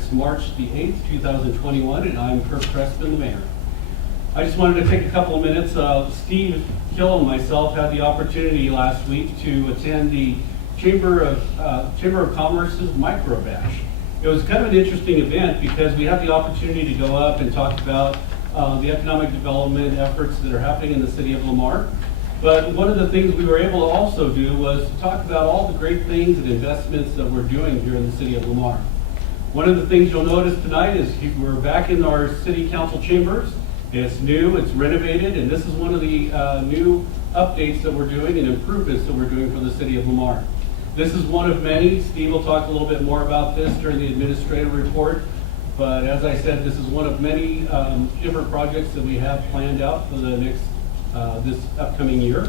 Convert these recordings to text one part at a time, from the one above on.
It's March the 8th, 2021, and I'm Kirk Crespin, the mayor. I just wanted to take a couple of minutes. Steve Kill and myself had the opportunity last week to attend the Chamber of Commerce's Micro Bash. It was kind of an interesting event because we had the opportunity to go up and talk about the economic development efforts that are happening in the city of Lamar. But one of the things we were able to also do was to talk about all the great things and investments that we're doing here in the city of Lamar. One of the things you'll notice tonight is we're back in our city council chambers. It's new, it's renovated, and this is one of the new updates that we're doing and improvements that we're doing for the city of Lamar. This is one of many. Steve will talk a little bit more about this during the administrative report. But as I said, this is one of many different projects that we have planned out for the next this upcoming year.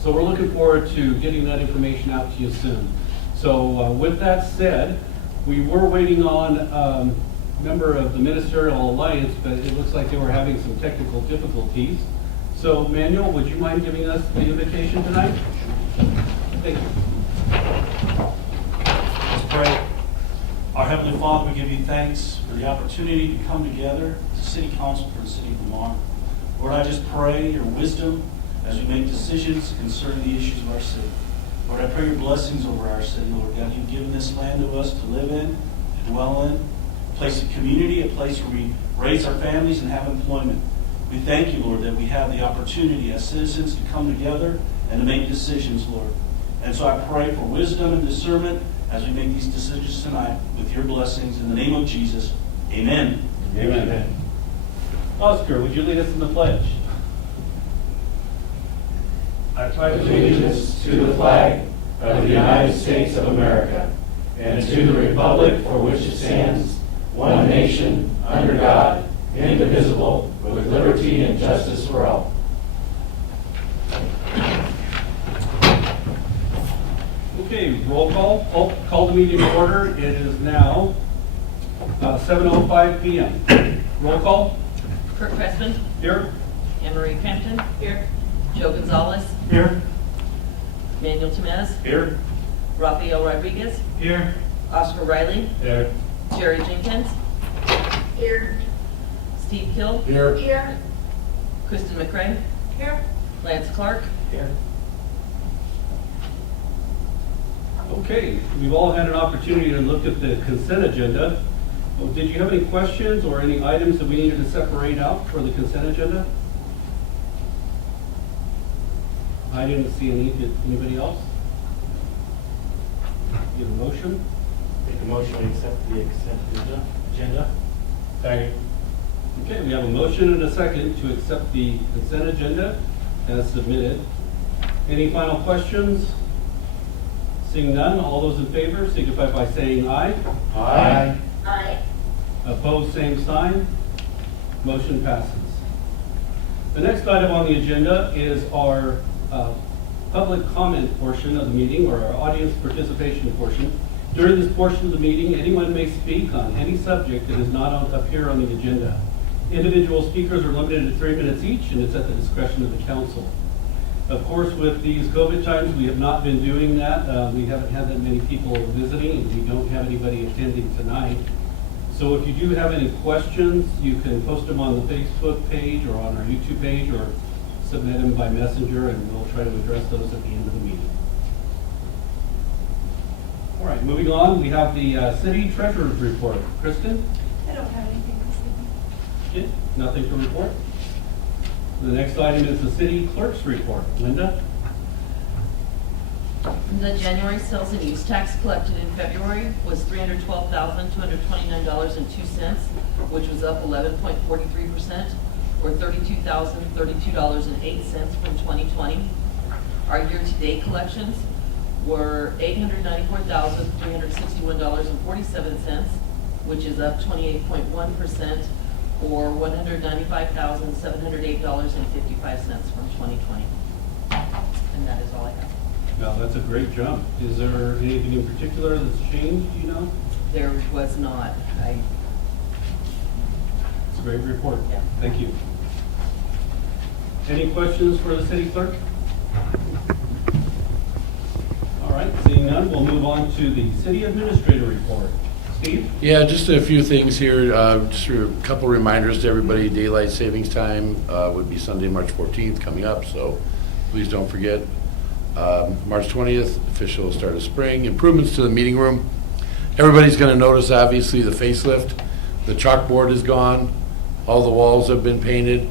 So we're looking forward to getting that information out to you soon. So with that said, we were waiting on a member of the Ministerial Alliance, but it looks like they were having some technical difficulties. So Manuel, would you mind giving us the invitation tonight? Thank you. Let's pray. Our Heavenly Father, we give you thanks for the opportunity to come together as a city council for the city of Lamar. Lord, I just pray your wisdom as we make decisions concerning the issues of our city. Lord, I pray your blessings over our city, Lord God. You've given this land to us to live in, to dwell in, a place of community, a place where we raise our families and have employment. We thank you, Lord, that we have the opportunity as citizens to come together and to make decisions, Lord. And so I pray for wisdom and discernment as we make these decisions tonight with your blessings. In the name of Jesus, amen. Amen. Oscar, would you lead us in the pledge? I pledge allegiance to the flag of the United States of America and to the republic for which it stands, one nation, under God, indivisible, with liberty and justice for all. Okay, roll call. I'll call the meeting to order. It is now 7:05 p.m. Roll call. Kirk Crespin. Here. Anne Marie Crampton. Here. Joe Gonzalez. Here. Manuel Temez. Here. Rafael Rodriguez. Here. Oscar Riley. Here. Jerry Jenkins. Here. Steve Kill. Here. Here. Kristen McCray. Here. Lance Clark. Here. Okay, we've all had an opportunity to look at the consent agenda. Did you have any questions or any items that we needed to separate out for the consent agenda? I didn't see any. Did anybody else? Need a motion? Make a motion to accept the consent agenda. Second. Okay, we have a motion and a second to accept the consent agenda as submitted. Any final questions? Seeing none, all those in favor signify by saying aye. Aye. Aye. Opposed, same sign. Motion passes. The next item on the agenda is our public comment portion of the meeting, or our audience participation portion. During this portion of the meeting, anyone may speak on any subject that is not up here on the agenda. Individual speakers are limited to 3 minutes each, and it's at the discretion of the council. Of course, with these COVID times, we have not been doing that. We haven't had that many people visiting, and we don't have anybody attending tonight. So if you do have any questions, you can post them on the Facebook page or on our YouTube page, or submit them by messenger, and we'll try to address those at the end of the meeting. All right, moving on, we have the city treasurer's report. Kristen? I don't have anything to say. Okay, nothing to report. The next item is the city clerk's report. Linda? The January sales and use tax collected in February was $312,229.02, which was up 11.43%, or $32,032.08 from 2020. Our year-to-date collections were $894,361.47, which is up 28.1%, or $195,708.55 from 2020. And that is all I have. Well, that's a great jump. Is there anything in particular that's changed, do you know? There was not. It's a great report. Yeah. Thank you. Any questions for the city clerk? All right, seeing none, we'll move on to the city administrator report. Steve? Yeah, just a few things here, just a couple reminders to everybody. Daylight savings time would be Sunday, March 14th coming up, so please don't forget. March 20th, official start of spring. Improvements to the meeting room. Everybody's going to notice, obviously, the facelift. The chalkboard is gone. All the walls have been painted.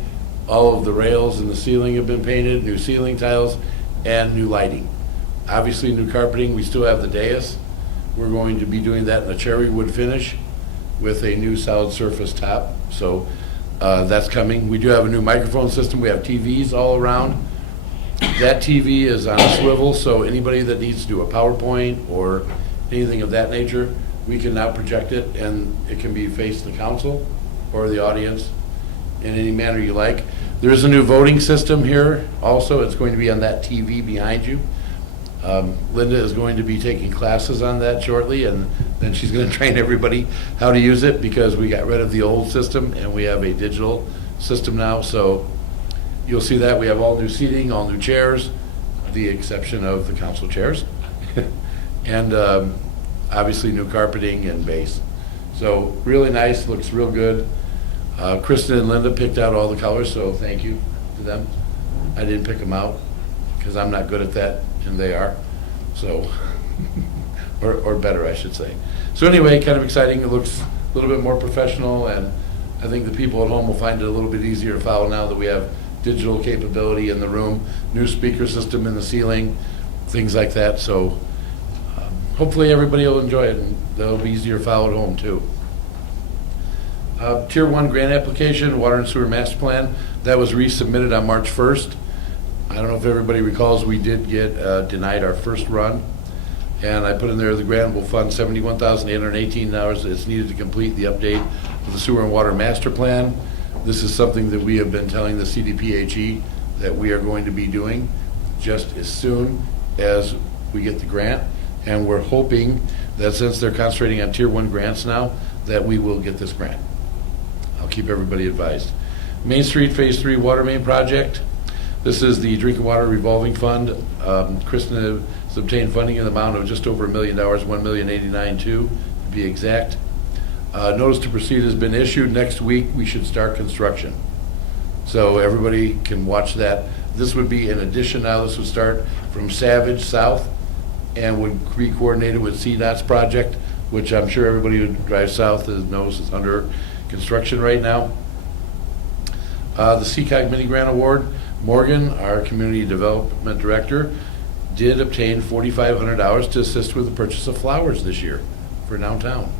All of the rails and the ceiling have been painted, new ceiling tiles, and new lighting. Obviously, new carpeting. We still have the dais. We're going to be doing that in a cherry wood finish with a new solid surface top. So that's coming. We do have a new microphone system. We have TVs all around. That TV is on a swivel, so anybody that needs to do a PowerPoint or anything of that nature, we can now project it, and it can be face the council or the audience in any manner you like. There's a new voting system here also. It's going to be on that TV behind you. Linda is going to be taking classes on that shortly, and then she's going to train everybody how to use it, because we got rid of the old system and we have a digital system now. So you'll see that we have all new seating, all new chairs, the exception of the council chairs, and obviously new carpeting and base. So really nice, looks real good. Kristen and Linda picked out all the colors, so thank you to them. I didn't pick them out because I'm not good at that, and they are. So, or better, I should say. So anyway, kind of exciting. It looks a little bit more professional, and I think the people at home will find it a little bit easier to follow now that we have digital capability in the room, new speaker system in the ceiling, things like that. So hopefully everybody will enjoy it, and they'll be easier to follow at home too. Tier 1 grant application, water and sewer master plan, that was resubmitted on March 1st. I don't know if everybody recalls, we did get denied our first run, and I put in there the grant will fund $71,818 that's needed to complete the update of the sewer and water master plan. This is something that we have been telling the CDPHE that we are going to be doing just as soon as we get the grant, and we're hoping that since they're concentrating on Tier 1 grants now, that we will get this grant. I'll keep everybody advised. Main Street Phase 3 water main project. This is the drinking water revolving fund. Kristen has obtained funding in the amount of just over $1 million, $1,089,200 to be exact. Notice to proceed has been issued. Next week we should start construction. So everybody can watch that. This would be in addition now. This would start from Savage south and would be coordinated with CDOT's project, which I'm sure everybody who drives south knows is under construction right now. The CCOG mini grant award, Morgan, our community development director, did obtain $4,500 to assist with the purchase of flowers this year for downtown.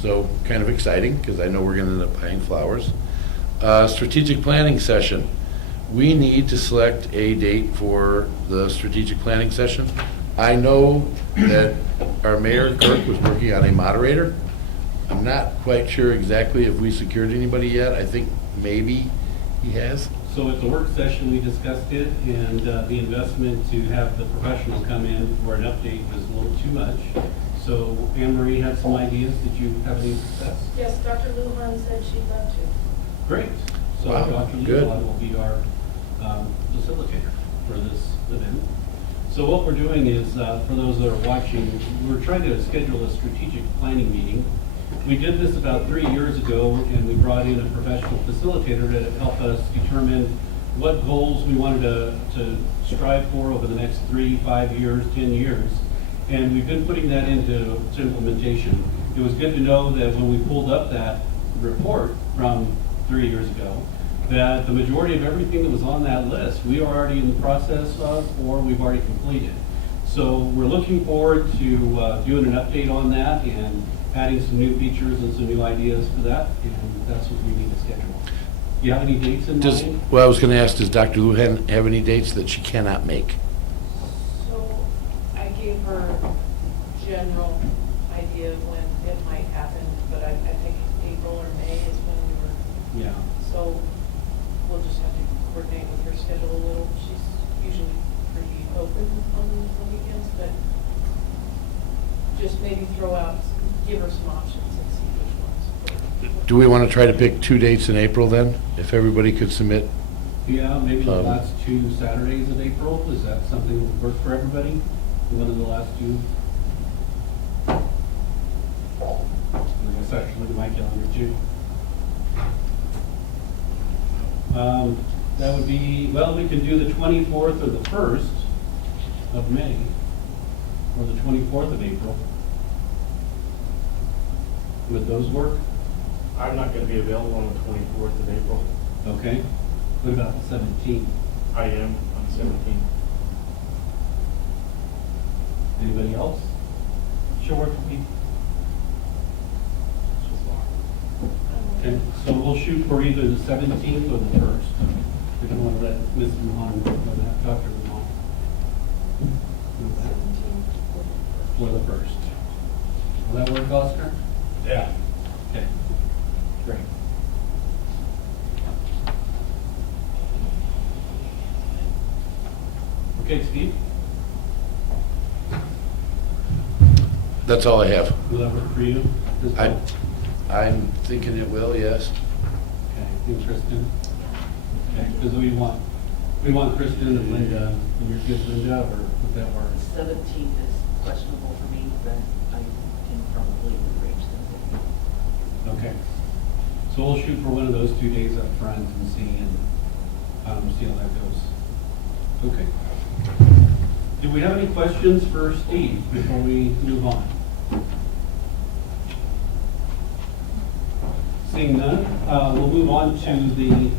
So kind of exciting, because I know we're going to end up buying flowers. Strategic planning session. We need to select a date for the strategic planning session. I know that our mayor, Kirk, was working on a moderator. I'm not quite sure exactly if we secured anybody yet. I think maybe he has. So at the work session, we discussed it, and the investment to have the professional come in for an update was a little too much. So Anne Marie had some ideas. Did you have any success? Yes, Dr. Lujan said she'd love to. Great. So Wow, Dr. good. Lujan will be our facilitator for this event. So what we're doing is, for those that are watching, we're trying to schedule a strategic planning meeting. We did this about 3 years ago, and we brought in a professional facilitator to help us determine what goals we wanted to strive for over the next 3, 5 years, 10 years. And we've been putting that into implementation. It was good to know that when we pulled up that report from 3 years ago, that the majority of everything that was on that list, we are already in the process of, or we've already completed. So we're looking forward to doing an update on that and adding some new features and some new ideas for that, and that's what we need to schedule. Do you have any dates in mind? Well, I was going to ask, does Dr. Lujan have any dates that she cannot make? So I gave her a general idea of when it might happen, but I think April or May is when we were, Yeah. so we'll just have to coordinate with her schedule a little. She's usually pretty open on the weekends, but just maybe give her some options and see which ones. Do we want to try to pick 2 dates in April then? If everybody could submit? Yeah, maybe the last 2 Saturdays of April. Is that something that would work for everybody? One of the last 2? Look at my calendar too. That would be, well, we could do the 24th or the 1st of May, or the 24th of April. Would those work? I'm not going to be available on the 24th of April. Okay. What about the 17th? I am on the 17th. Anybody else? Sure work for me. Okay, so we'll shoot for either the 17th or the 1st. We don't want to let Ms. Lamar know that, Dr. Lamar. Or the 1st. Will that work, Oscar? Yeah. Okay, great. Okay, Steve, That's all I have. will that work for you? as well? I'm thinking it will, yes. Okay, you, Kristen? Okay, because we want Kristen and Linda, and you're good, Linda, or would that work? 17th is questionable for me, but I can probably arrange them. Okay. So we'll shoot for one of those 2 days up front and see how that goes. Okay. Do we have any questions for Steve before we move on? Seeing none, we'll move on to the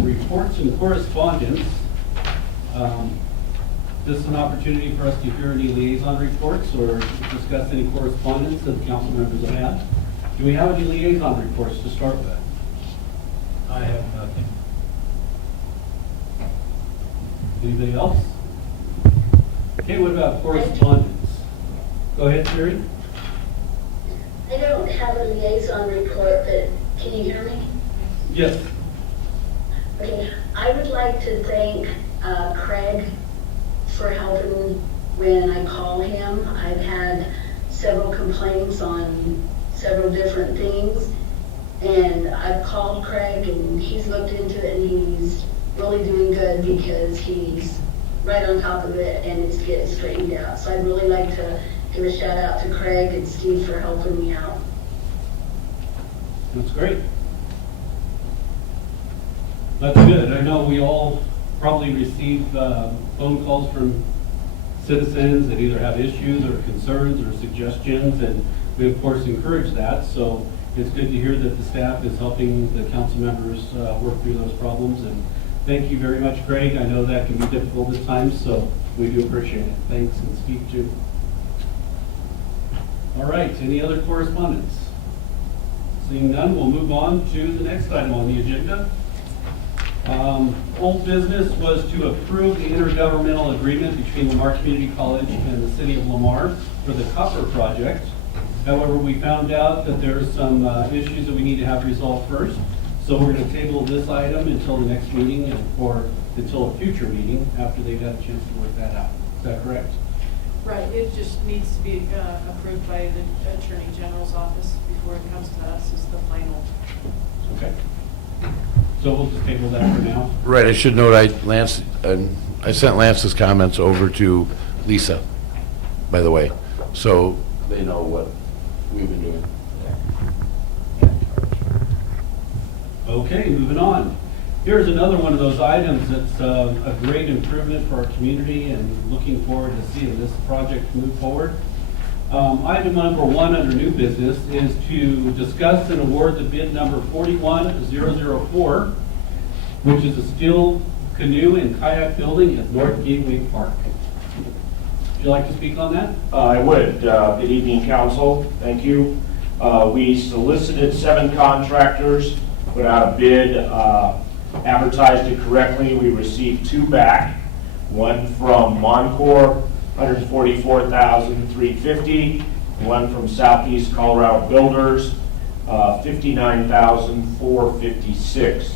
reports and correspondence. This is an opportunity for us to hear any liaison reports or discuss any correspondence that the council members have had. Do we have any liaison reports to start with? I have nothing. Anybody else? Okay, what about correspondence? Go ahead, Sherry. I don't have a liaison report, but can you hear me? Yes. Okay, I would like to thank Craig for helping when I call him. I've had several complaints on several different things, and I've called Craig and he's looked into it and he's really doing good because he's right on top of it and it's getting straightened out. So I'd really like to give a shout out to Craig and Steve for helping me out. That's great. That's good. I know we all probably receive phone calls from citizens that either have issues or concerns or suggestions, and we of course encourage that. So it's good to hear that the staff is helping the council members work through those problems. And thank you very much, Craig. I know that can be difficult at times, so we do appreciate it. Thanks, and Steve too. All right, any other correspondence? Seeing none, we'll move on to the next item on the agenda. Old business was to approve the intergovernmental agreement between Lamar Community College and the city of Lamar for the copper project. However, we found out that there are some issues that we need to have resolved first. So we're going to table this item until the next meeting or until a future meeting after they've had a chance to work that out. Is that correct? Right, it just needs to be approved by the Attorney General's office before it comes to us as the final. Okay. So we'll just table that for now. Right, I should note, I sent Lance's comments over to Lisa, by the way, so they know what we've been doing. Okay, moving on. Here's another one of those items that's a great improvement for our community and looking forward to seeing this project move forward. Item number 1 under new business is to discuss and award the bid number 41004, which is a steel canoe and kayak building at North Gateway Park. Would you like to speak on that? I would. Good evening, council. Thank you. We solicited 7 contractors, put out a bid, advertised it correctly. We received 2 back. One from Moncor, $144,350. One from Southeast Colorado Builders, $59,456.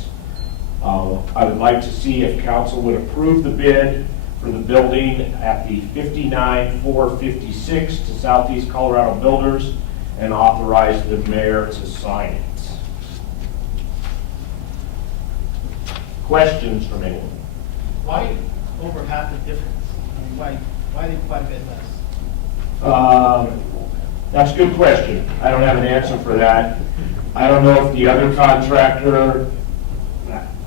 I would like to see if council would approve the bid for the building at the $59,456 to Southeast Colorado Builders and authorize the mayor to sign it. Questions from anyone? Why over half the difference? I mean, why quite a bit less? That's a good question. I don't have an answer for that. I don't know if the other contractor,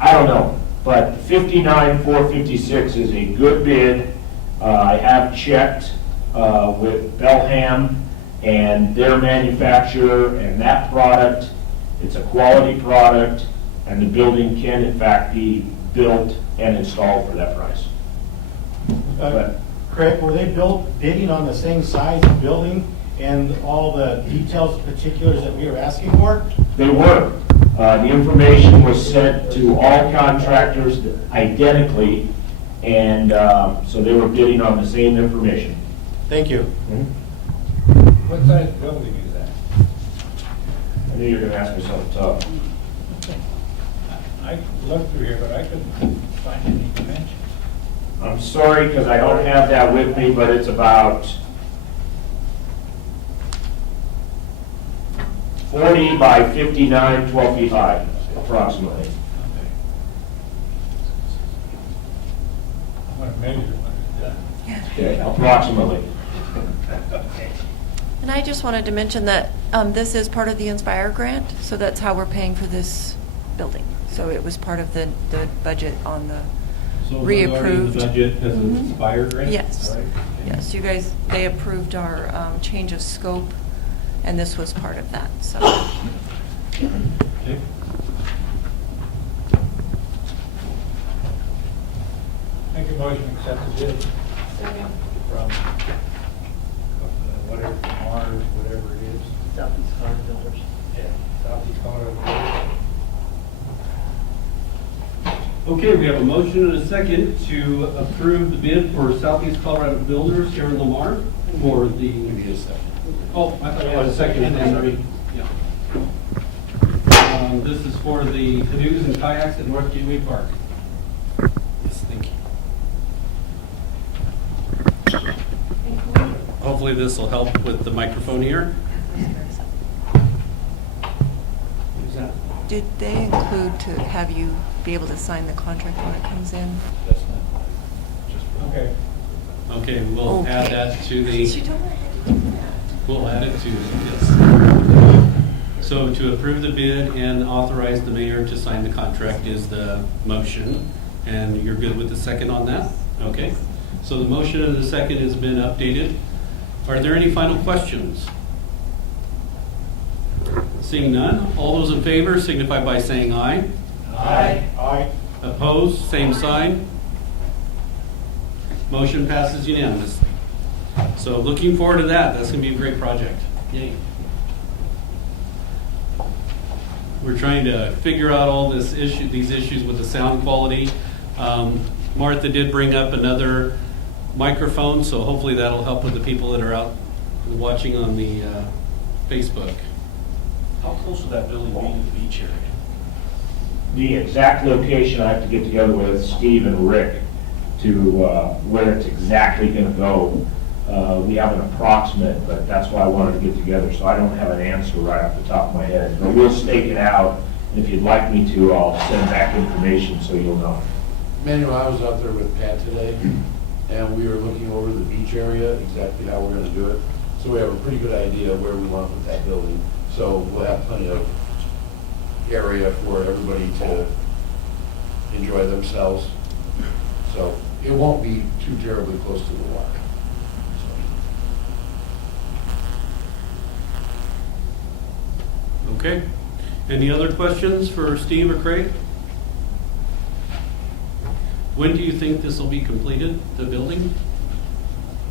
I don't know. But 59,456 is a good bid. I have checked with Belham and their manufacturer and that product. It's a quality product, and the building can in fact be built and installed for that price. But Craig, were they bidding on the same size building and all the details, particulars that we were asking for? they were. The information was sent to all contractors identically, and so they were bidding on the same information. Thank you. What size building is that? I knew you were going to ask me something tough. I looked through here, but I couldn't find any dimensions. I'm sorry, because I don't have that with me, but it's about 40 by 59, 12 feet high, approximately. Okay. I'm going to measure when it's done. Okay, approximately. And I just wanted to mention that this is part of the Inspire grant, so that's how we're paying for this building. So it was part of the budget on the So it was already in reapproved. the budget because of Mhm. Inspire grant? Yes. All right. Yes, you guys, they approved our change of scope, and this was part of that, so. Okay. Make a motion to accept the bid Second. from whatever, Mars, whatever it is. Southeast Florida Builders. Yeah. Southeast Colorado. Okay, we have a motion and a second to approve the bid for Southeast Colorado Builders here in Lamar for the. We need a second. Oh, I thought you had a second and then, yeah. This is for the canoes and kayaks at North Gateway Park. Yes, thank you. Hopefully this will help with the microphone here. Who's that? Did they include to have you be able to sign the contract when it comes in? That's not, just. Okay. Okay, we'll add Okay. that to You the, don't have to do that. we'll add it to, yes. So to approve the bid and authorize the mayor to sign the contract is the motion. And you're good with the second on that? Okay. So the motion and the second has been updated. Are there any final questions? Seeing none, all those in favor signify by saying aye. Aye. Aye. Opposed, same sign. Motion passes unanimously. So looking forward to that. That's going to be a great project. Yay. We're trying to figure out all these issues with the sound quality. Martha did bring up another microphone, so hopefully that'll help with the people that are out watching on the Facebook. How close would that building be to the beach area? The exact location, I have to get together with Steve and Rick to where it's exactly going to go. We have an approximate, but that's why I wanted to get together, so I don't have an answer right off the top of my head. But we'll stake it out, and if you'd like me to, I'll send back information so you'll know. Manuel, I was out there with Pat today, and we were looking over the beach area, exactly how we're gonna do it. So we have a pretty good idea where we want to put that building. So we'll have plenty of area for everybody to enjoy themselves. So it won't be too terribly close to the water. Okay. Any other questions for Steve or Craig? When do you think this will be completed, the building?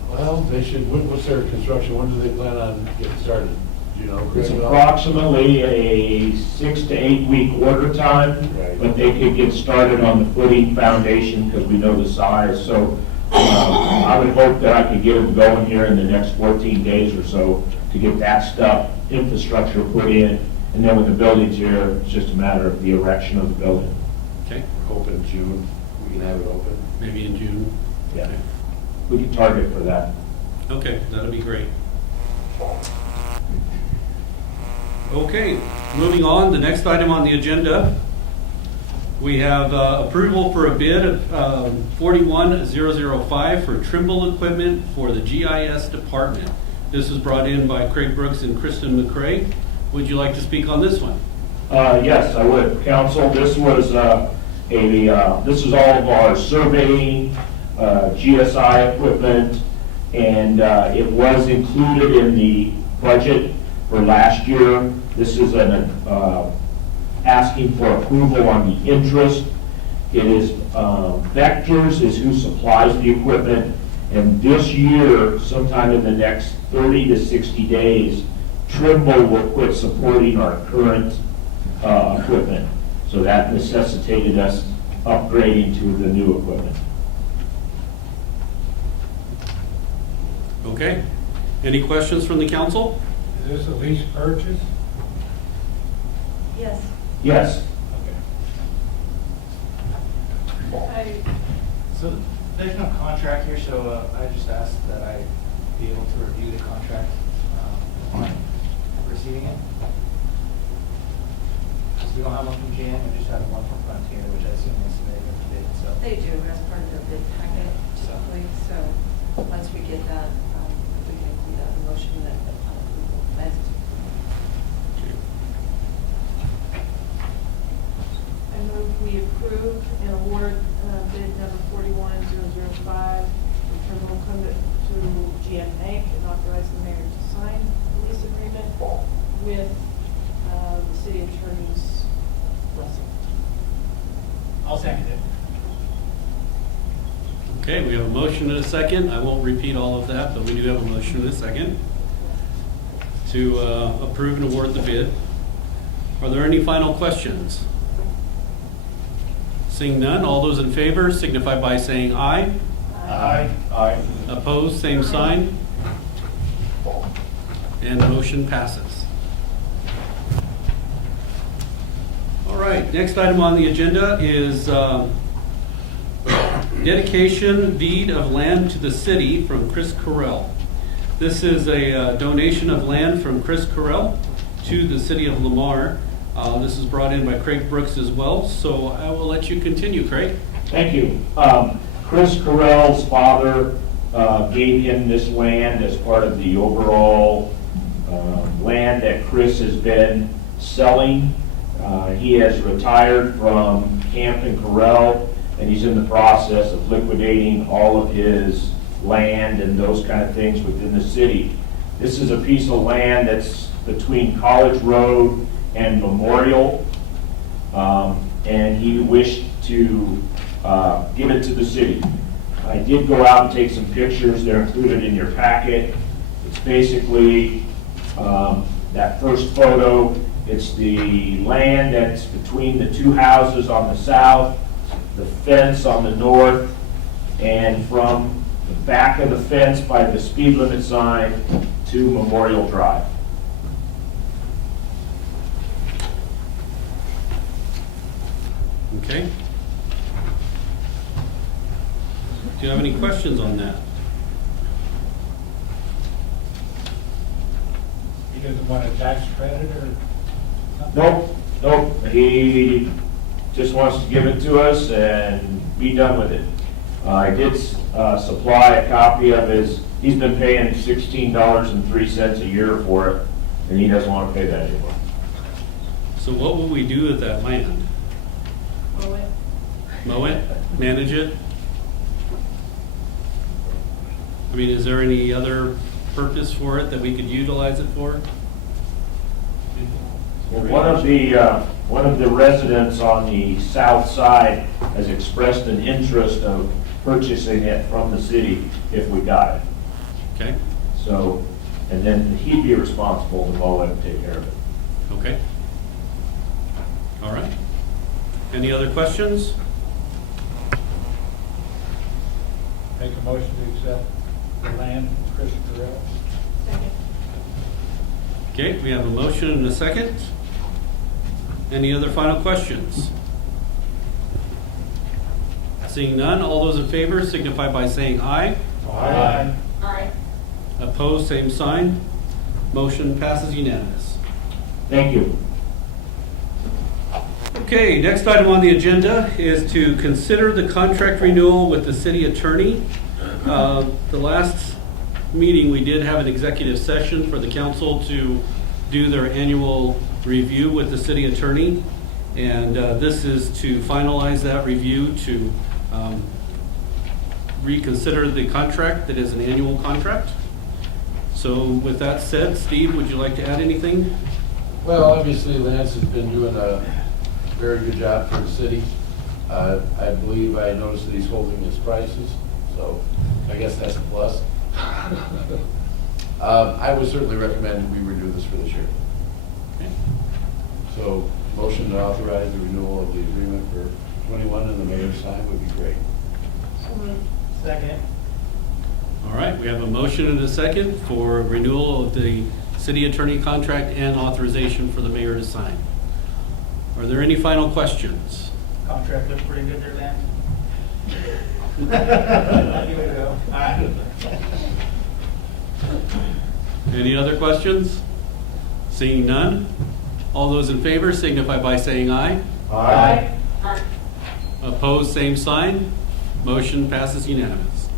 Well, they should, what's their construction, when do they plan on getting started? Do you know, Craig? It's approximately a 6 to 8 week order time, Right. but they could get started on the footing foundation because we know the size. So I would hope that I could get them going here in the next 14 days or so to get that stuff, infrastructure put in. And then when the building's here, it's just a matter of the erection of the building. Okay, We're hoping June, we can have it open. maybe in June. Yeah. We can target for that. Okay, that'll be great. Okay, moving on, the next item on the agenda, we have approval for a bid of 41005 for Trimble equipment for the GIS department. This is brought in by Craig Brooks and Kristen McCray. Would you like to speak on this one? Yes, I would. Council, this was this is all of our surveying, GSI equipment, and it was included in the budget for last year. This is an asking for approval on the interest. It is Vectors is who supplies the equipment, and this year, sometime in the next 30 to 60 days, Trimble will quit supporting our current equipment. So that necessitated us upgrading to the new equipment. Okay. Any questions from the council? Is this a lease purchase? Yes. Yes. So there's no contract here, so I just asked that I be able to review the contract upon receiving it. So we don't have one from GM, we just have one from Frontier, which I assume is they did, so. They do, as part of their bid packet typically, so once we get that, we can include that in the motion that approval plans. I move we approve and award bid number 41005 from Trimble Conduit to GM Bank and authorize the mayor to sign the lease agreement with the city attorney's blessing. I'll second it. Okay, we have a motion and a second. I won't repeat all of that, but we do have a motion and a second to approve and award the bid. Are there any final questions? Seeing none, all those in favor signify by saying aye. Aye. Aye. Opposed, same sign. And the motion passes. All right, next item on the agenda is dedication deed of land to the city from Chris Correll. This is a donation of land from Chris Correll to the city of Lamar. This is brought in by Craig Brooks as well, so I will let you continue, Craig. Thank you. Chris Correll's father gave him this land as part of the overall land that Chris has been selling. He has retired from Camp and Correll, and he's in the process of liquidating all of his land and those kind of things within the city. This is a piece of land that's between College Road and Memorial, and he wished to give it to the city. I did go out and take some pictures. They're included in your packet. It's basically that first photo. It's the land that's between the two houses on the south, the fence on the north, and from the back of the fence by the speed limit sign to Memorial Drive. Okay. Do you have any questions on that? He doesn't want a tax credit or something? Nope, nope. He just wants to give it to us and be done with it. I did supply a copy of his, he's been paying $16.03 a year for it, and he doesn't want to pay that anymore. So what will we do with that land? Mow it. Mow it? Manage it? I mean, is there any other purpose for it that we could utilize it for? Well, one of the residents on the south side has expressed an interest of purchasing it from the city if we got it. Okay, So, and then he'd be responsible to mow it and take care of it. okay. All right. Any other questions? Make a motion to accept the land from Chris Correll. Second. Okay, we have a motion and a second. Any other final questions? Seeing none, all those in favor signify by saying aye. Aye. Aye. Opposed, same sign. Motion passes unanimous. Thank you. Okay, next item on the agenda is to consider the contract renewal with the city attorney. The last meeting, we did have an executive session for the council to do their annual review with the city attorney. And this is to finalize that review to reconsider the contract that is an annual contract. So with that said, Steve, would you like to add anything? Well, obviously Lance has been doing a very good job for the city. I believe I noticed that he's holding his prices, so I guess that's a plus. I would certainly recommend we renew this for this year. Okay. So motion to authorize the renewal of the agreement for 21 and the mayor's sign would be great. Second. All right, we have a motion and a second for renewal of the city attorney contract and authorization for the mayor to sign. Are there any final questions? Contract looks pretty good there, Lance. Give it a go. All right. Any other questions? Seeing none, all those in favor signify by saying aye. Aye. Opposed, same sign. Motion passes unanimous.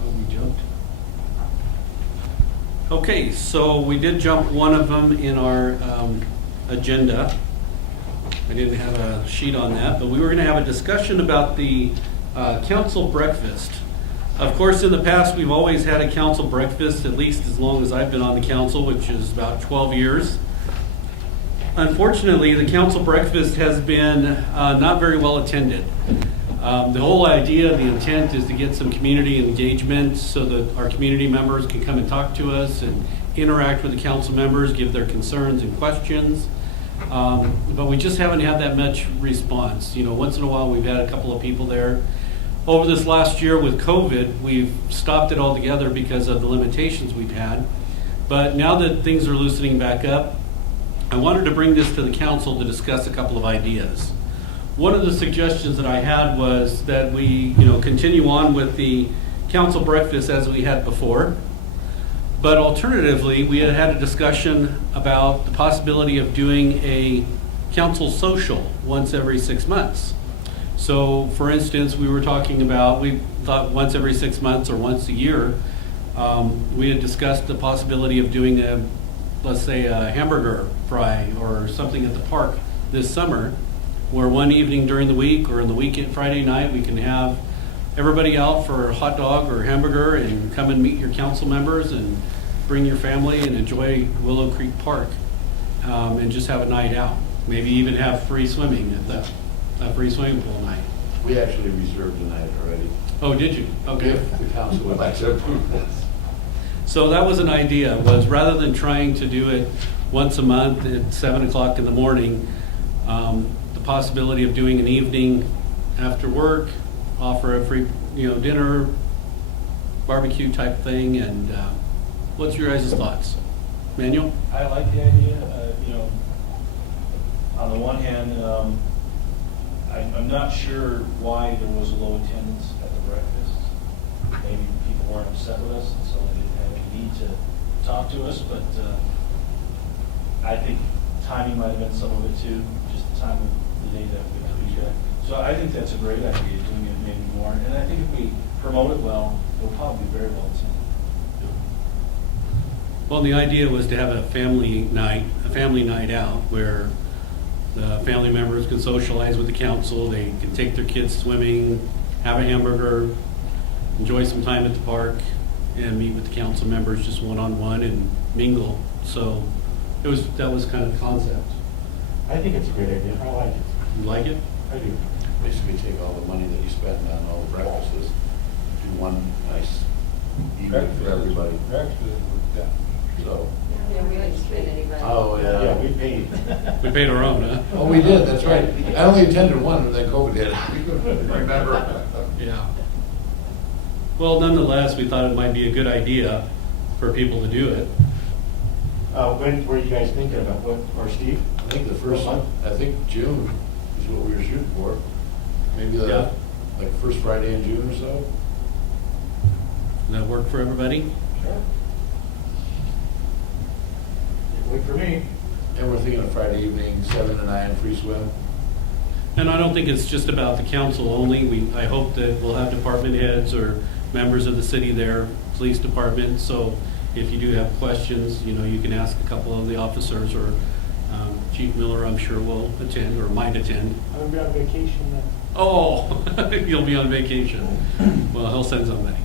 Oh, we jumped. Okay, so we did jump one of them in our agenda. I didn't have a sheet on that, but we were going to have a discussion about the council breakfast. Of course, in the past, we've always had a council breakfast, at least as long as I've been on the council, which is about 12 years. Unfortunately, the council breakfast has been not very well attended. The whole idea, the intent is to get some community engagement so that our community members can come and talk to us and interact with the council members, give their concerns and questions. But we just haven't had that much response. You know, once in a while we've had a couple of people there. Over this last year with COVID, we've stopped it altogether because of the limitations we've had. But now that things are loosening back up, I wanted to bring this to the council to discuss a couple of ideas. One of the suggestions that I had was that we, continue on with the council breakfast as we had before. But alternatively, we had a discussion about the possibility of doing a council social once every 6 months. So, for instance, we thought once every 6 months or once a year, we had discussed the possibility of doing let's say a hamburger fry or something at the park this summer, where one evening during the week or in the weekend, Friday night, we can have everybody out for a hot dog or hamburger and come and meet your council members and bring your family and enjoy Willow Creek Park and just have a night out. Maybe even have free swimming at the free swimming pool night. We actually reserved the night already. Oh, did you? Okay. If the council would like to approve this. So that was an idea, was rather than trying to do it once a month at 7 o'clock in the morning, the possibility of doing an evening after work, offer a free, dinner, barbecue type thing, and what's your guys' thoughts? Manuel? I like the idea. On the one hand, I'm not sure why there was a low attendance at the breakfast. Maybe people weren't upset with us, and so they didn't have any need to talk to us. But I think timing might have been some of it too, just the time of the day that we got. So I think that's a great idea, doing it maybe more. And I think if we promote it well, it'll probably be very well attended. Well, the idea was to have a family night out where the family members can socialize with the council, they can take their kids swimming, have a hamburger, enjoy some time at the park, and meet with the council members just one-on-one and mingle. So that was kind of the concept. I think it's a great idea. I like it. You like it? I do. Basically take all the money that you spend on all the breakfasts, do one nice evening for everybody. So. Yeah, we didn't spend any money. Oh, yeah. Yeah, we paid. We paid our own, huh? Oh, we did, that's right. I only attended one, and then COVID hit. Remember? Yeah. Well, nonetheless, we thought it might be a good idea for people to do it. When were you guys thinking about? Or Steve? I think the first one, I think June is what we were shooting for. Maybe Yeah. like first Friday in June or so. Does that work for everybody? Sure. Wait for me. And we're thinking of Friday evening, 7 to 9, free swim. And I don't think it's just about the council only. I hope that we'll have department heads or members of the city there, police department. So if you do have questions, you can ask a couple of the officers, or Chief Miller, I'm sure, will attend or might attend. I'm gonna be on vacation then. Oh, you'll be on vacation. Well, he'll send somebody.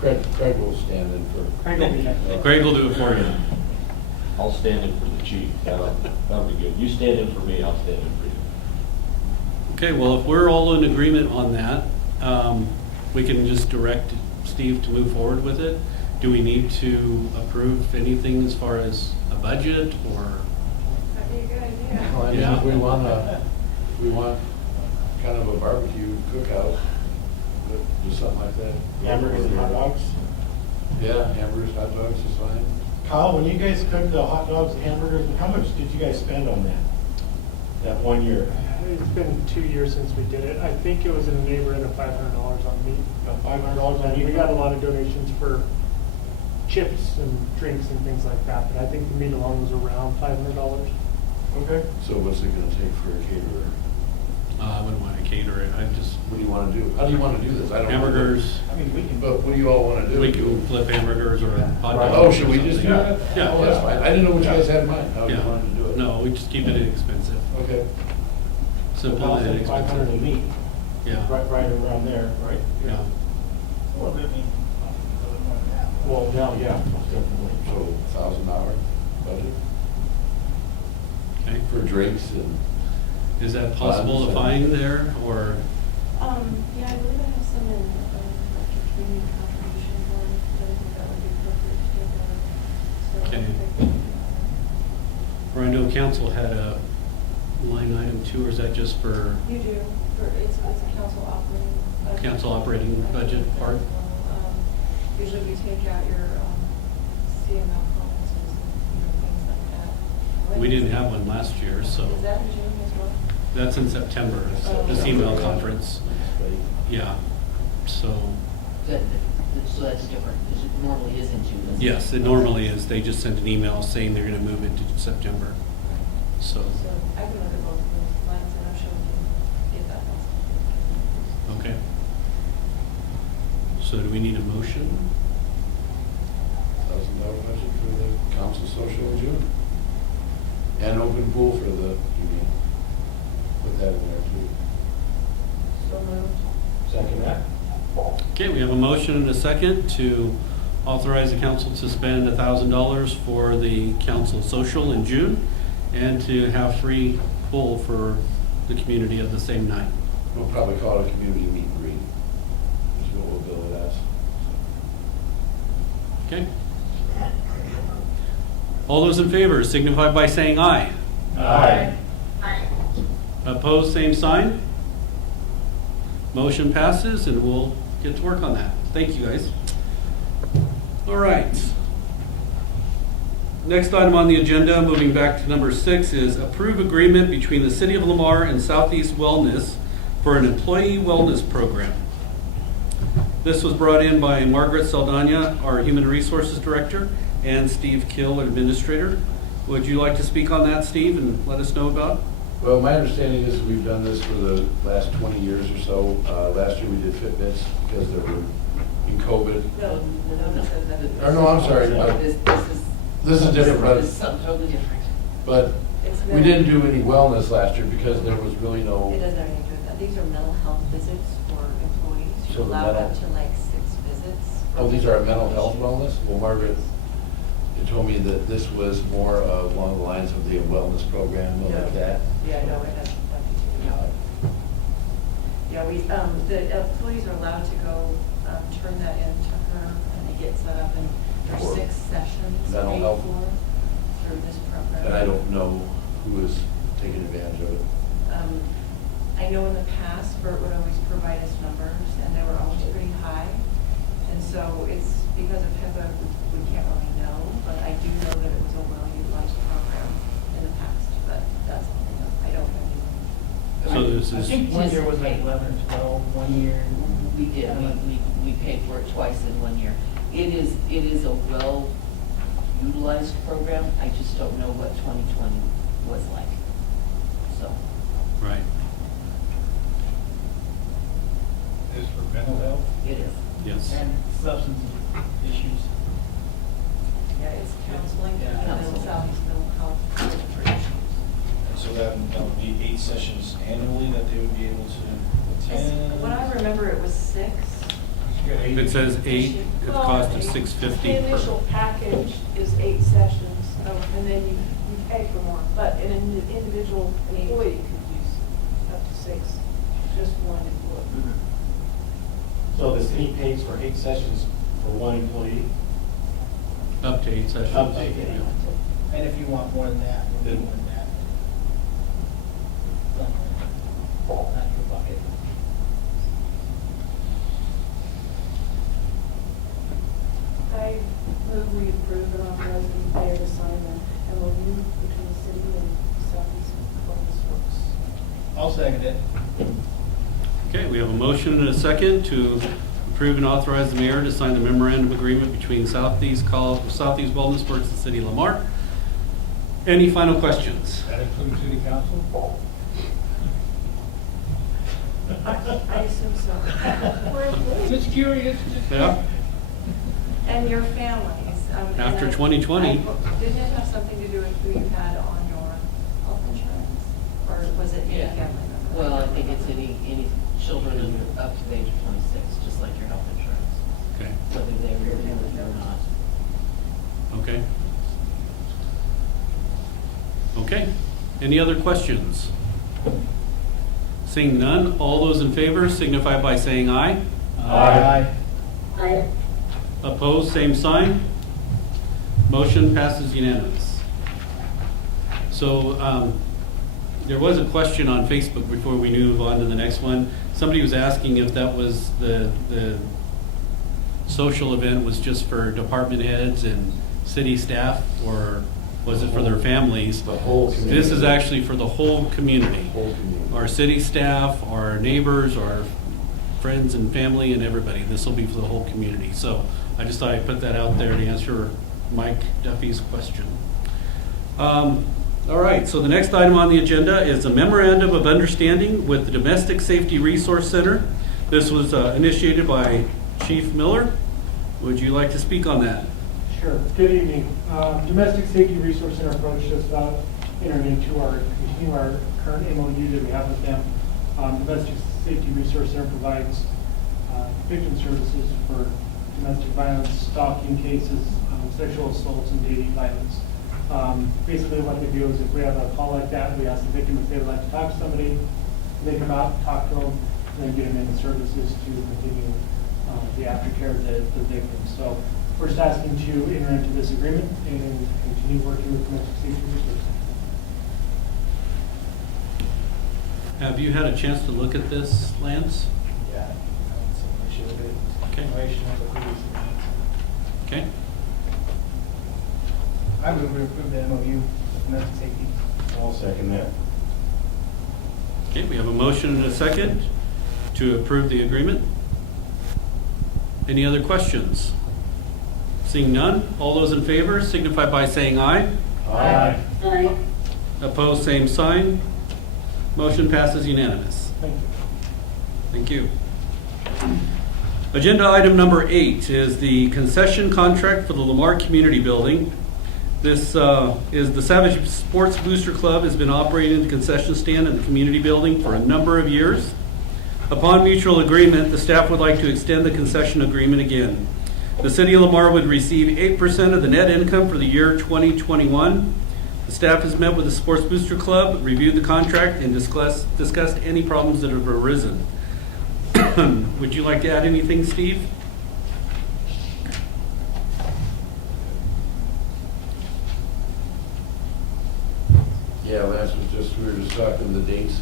But Craig will stand in for. Craig will be next. Craig will do it for you. I'll stand in for the chief. That'll be good. You stand in for me, I'll stand in for you. Okay, well, if we're all in agreement on that, we can just direct Steve to move forward with it. Do we need to approve anything as far as a budget or? That'd be a good idea. Well, I mean, Yeah. if we want kind of a barbecue cookout, do something like that. Hamburgers and hot dogs. Yeah, hamburgers, hot dogs is fine. Kyle, when you guys cooked the hot dogs and hamburgers, how much did you guys spend on that? That 1 year? It's been 2 years since we did it. I think it was in the neighborhood of $500 on meat. About $500 on And meat? we got a lot of donations for chips and drinks and things like that, but I think the meat alone was around $500. Okay. So what's it gonna take for a caterer? I wouldn't want to cater it. I just, What do you wanna do? How do you wanna do this? I don't know. hamburgers, I mean, we can. But what do you all wanna do? we can flip hamburgers or hot dogs. Oh, or should we just do something. that? Yeah. Oh, that's fine. I didn't know what you guys had in mind, how you Yeah. wanted to do it. No, we just keep it inexpensive. Okay. Simple and 500 inexpensive. of meat, Yeah, right around there, right? yeah. Well, I mean, Well, now, yeah, most definitely. So $1,000 budget Okay. for drinks and. Is that possible to find there, or? Yeah, I believe I have some in, like a community contribution one, that I think that would be appropriate to give them. So I Okay. think I can, Or I know council had a line item too, or is that just for You do, it's a council operating budget. council operating budget part? Usually we take out your, CML conferences and, things like that. We didn't have one last year, so Is that in June as well? that's in September, the email conference. Yeah, so, So that's different, because it normally is in June. isn't it? yes, it normally is. They just sent an email saying they're gonna move it to September. So, So I can look at both of those lines, and I'm sure we can get that possible. okay. So do we need a motion? $1,000 budget for the council social in June. And open pool for the, put that in there too. So moved. Second that? Okay, we have a motion and a second to authorize the council to spend $1,000 for the council social in June and to have free pool for the community of the same night. We'll probably call it a community meet and greet, is what we'll bill it as. Okay? All those in favor signify by saying aye. Aye. Opposed, same sign. Motion passes, and we'll get to work on that. Thank you, guys. All right. Next item on the agenda, moving back to number 6, is approve agreement between the City of Lamar and Southeast Wellness for an employee wellness program. This was brought in by Margaret Saldana, our Human Resources Director, and Steve Kill, Administrator. Would you like to speak on that, Steve, and let us know about it? Well, my understanding is we've done this for the last 20 years or so. Last year we did Fitbits because there were, in COVID. No. Or no, I'm sorry. This is different, This is something totally different. but we didn't do any wellness last year because there was really It no, doesn't have anything to do with that. These are mental health visits for employees. So You're the allowed mental- up to like 6 visits. oh, these are mental health wellness? Well, Margaret, you told me that this was more along the lines of the wellness program, like that. Yeah, no, it doesn't. Yeah, the employees are allowed to go turn that in to her, and they get set up, and there's For 6 sessions mental paid health? for through this program. And I don't know who is taking advantage of it. I know in the past, Bert would always provide us numbers, and they were always pretty high. And so it's because of HIPAA, we can't really know, but I do know that it was a well-utilized program in the past, but that's something that I don't know. So this I is, think One year was like like 11 or 12, 1 year. We did, we paid for it twice in 1 year. It is a well-utilized program, I just don't know what 2020 was like, so. right. is for mental health? It is. Yes. And substance issues. Yeah, it's counseling, Yeah. and then Southeast Mental Health for issues. And so that would be 8 sessions annually that they would be able to attend? When I remember, it was 6. It says 8, it's a cost of $650 The initial per. package is 8 sessions, and then you pay for more. But an individual employee could use up to 6, just one employee. So the city pays for 8 sessions for one employee? Up to 8 sessions. Up to 8. Yeah. And if you want more than that, we'll do more than that. Not your bucket. I move we approve and authorize the mayor to sign the MOU between the city and Southeast Columbus Works. I'll second it. Okay, we have a motion and a second to approve and authorize the mayor to sign the memorandum agreement between Southeast Wellness Works and City of Lamar. Any final questions? That includes city council? I assume so. Just curious. Yeah? And your families. After and 2020. Didn't it have something to do with who you had on your health insurance? Or was it any Yeah. family member? Well, I think it's any children under, up to the age of 26, just like your health insurance, Okay. whether they're renewed or not. Okay. Okay. Any other questions? Seeing none, all those in favor signify by saying aye. Aye. I, Opposed, same sign. Motion passes unanimous. So there was a question on Facebook before we move on to the next one. Somebody was asking if that was the social event was just for department heads and city staff, or was it for their families? The whole community. This is actually for the whole community. Whole community. Our city staff, our neighbors, our friends and family and everybody. This will be for the whole community. So I just thought I'd put that out there to answer Mike Duffy's question. All right, so the next item on the agenda is a memorandum of understanding with the Domestic Safety Resource Center. This was initiated by Chief Miller. Would you like to speak on that? Sure. Good evening. Domestic Safety Resource Center approached us about entering into continue our current MOU that we have with them. Domestic Safety Resource Center provides victim services for domestic violence, stalking cases, sexual assaults, and dating violence. Basically what they do is if we have a call like that, we ask the victim if they would like to talk to somebody, they come out, talk to them, and then get them in the services to continue the aftercare of the victim. So we're just asking to enter into this agreement and continue working with Domestic Safety Resource. Have you had a chance to look at this, Lance? Yeah, it's an issue with it. Okay. Continuation of the previous agreement. Okay. I move to approve the MOU with domestic safety. I'll second that. Okay, we have a motion and a second to approve the agreement. Any other questions? Seeing none, all those in favor signify by saying aye. Aye. I, Opposed, same sign. Motion passes unanimous. Thank you. Thank you. Agenda item number 8 is the concession contract for the Lamar Community Building. This is the Savage Sports Booster Club has been operating the concession stand in the community building for a number of years. Upon mutual agreement, the staff would like to extend the concession agreement again. The City of Lamar would receive 8% of the net income for the year 2021. The staff has met with the Sports Booster Club, reviewed the contract, and discussed any problems that have arisen. Would you like to add anything, Steve? Yeah, Lance was just, we were just talking the dates.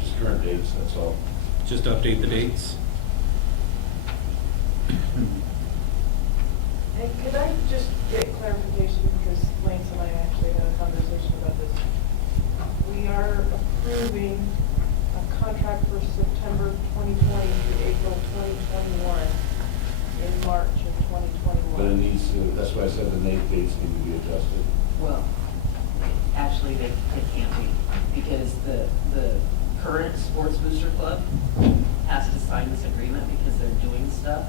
Just current dates, that's all. Just update the dates. And could I just get clarification, because Lance and I actually had a conversation about this. We are approving a contract for September 2020 through April 2021 in March of 2021. But it needs to, that's why I said the dates need to be adjusted. Well, actually, they can't be, because the current Sports Booster Club has to sign this agreement because they're doing stuff.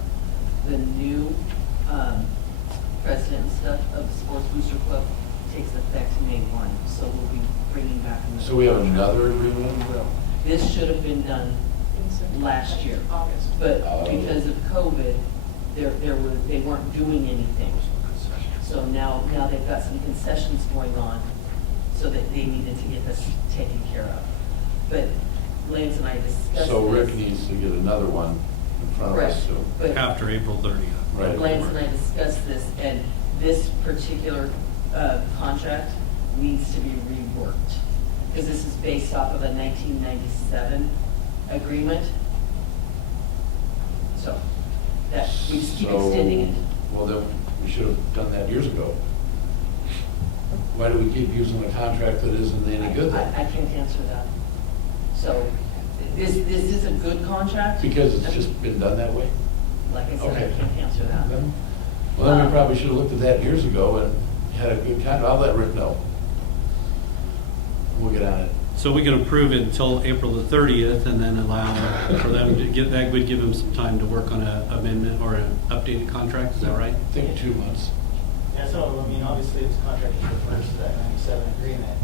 The new president and stuff of the Sports Booster Club takes effect May 1, so we'll be bringing back another. So we have another agreement? We will. This should have been done last year, August. but because of COVID, they weren't doing anything. So now they've got some concessions going on, so that they needed to get this taken care of. But Lance and I discussed So Rick this. needs to get another one in front of Correct. us soon. But After April 30th. Right. Lance and I discussed this, and this particular contract needs to be reworked. Because this is based off of a 1997 agreement. So, that, we just keep extending it. Well, then, we should have done that years ago. Why do we keep using a contract that isn't any good then? I can't answer that. So, this is a good contract. Because it's just been done that way? Like I said, Okay. I can't answer that. Well, then we probably should have looked at that years ago and had a good contract. I'll let Rick know. We'll get on it. So we can approve it until April the 30th and then allow for them to get, that would give them some time to work on an amendment or an updated contract, is that right? I think 2 months. Yeah, so, I mean, obviously, this contract refers to that 97 agreement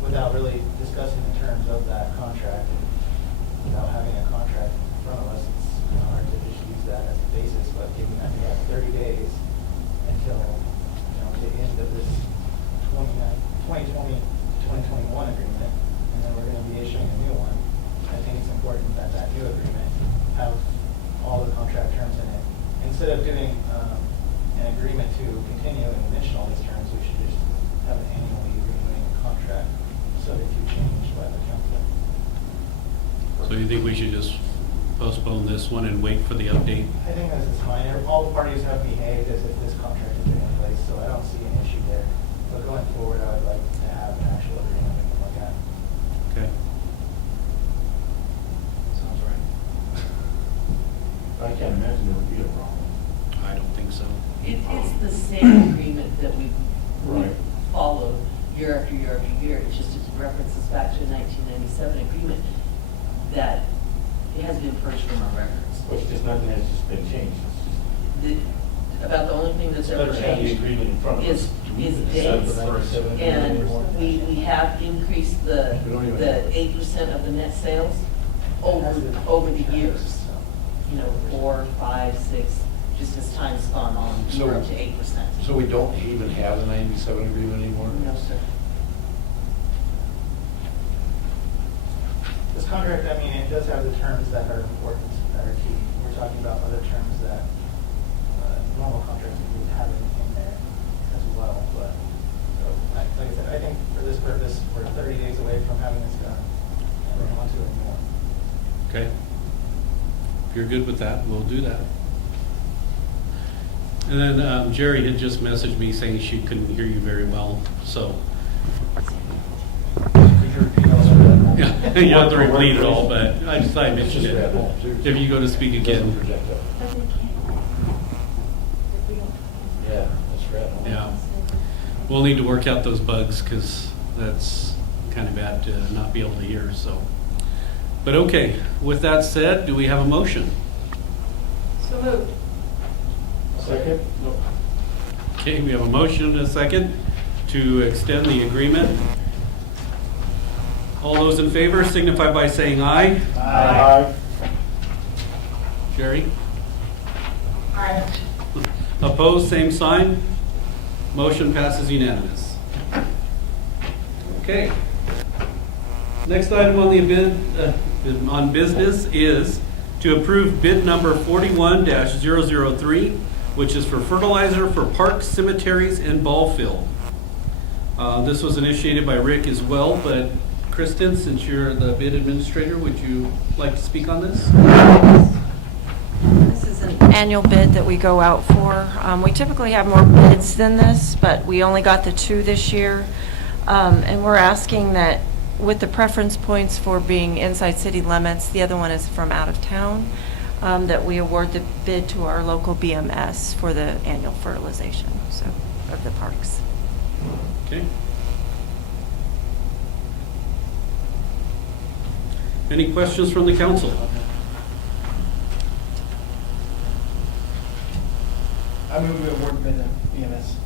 without really discussing the terms of that contract. Without having a contract in front of us, it's kind of hard to just use that as a basis, but given that we have 30 days until, the end of this 2020-2021 agreement, and then we're going to be issuing a new one, I think it's important that that new agreement have all the contract terms in it. Instead of doing an agreement to continue and mention all these terms, we should just have an annually renewing contract subject to change by the council. So you think we should just postpone this one and wait for the update? I think this is fine. All the parties have behaved as if this contract has been in place, so I don't see an issue there. But going forward, I would like to have an actual agreement we can look at. Okay. Sounds right. I can't imagine there would be a problem. I don't think so. It's the same agreement that we've Right. followed year after year after year. It's just it references back to a 1997 agreement that it has been purged from our records. Which is nothing has just been changed. About the only thing that's ever Better have the changed agreement in front of us. is dates. And we have increased the 8% of the net sales over the years. 4, 5, 6, just as time's gone on, we're up to 8%. So we don't even have the 97 agreement anymore? No, sir. This contract, I mean, it does have the terms that are important, that are key. We're talking about other terms that normal contracts would have in there as well. But so, like I said, I think for this purpose, we're 30 days away from having this done, and we're on to it more. Okay. If you're good with that, we'll do that. And then Jerry had just messaged me saying she couldn't hear you very well, so. Yeah, you don't have to repeat it all, but I just thought I'd mention it. If you go to speak again. Yeah, that's right. Yeah. We'll need to work out those bugs because that's kind of bad to not be able to hear, so. But okay, with that said, do we have a motion? So moved. Second? Okay, we have a motion and a second to extend the agreement. All those in favor signify by saying aye. Aye. Jerry? Aye. Opposed, same sign. Motion passes unanimous. Okay. Next item on the on business is to approve bid number 41-003, which is for fertilizer for parks, cemeteries, and ball field. This was initiated by Rick as well, but Kristen, since you're the bid administrator, would you like to speak on this? This is an annual bid that we go out for. We typically have more bids than this, but we only got the 2 this year. And we're asking that with the preference points for being inside city limits, the other one is from out of town, that we award the bid to our local BMS for the annual fertilization of the parks. Okay. Any questions from the council? I move we award bid of EMS.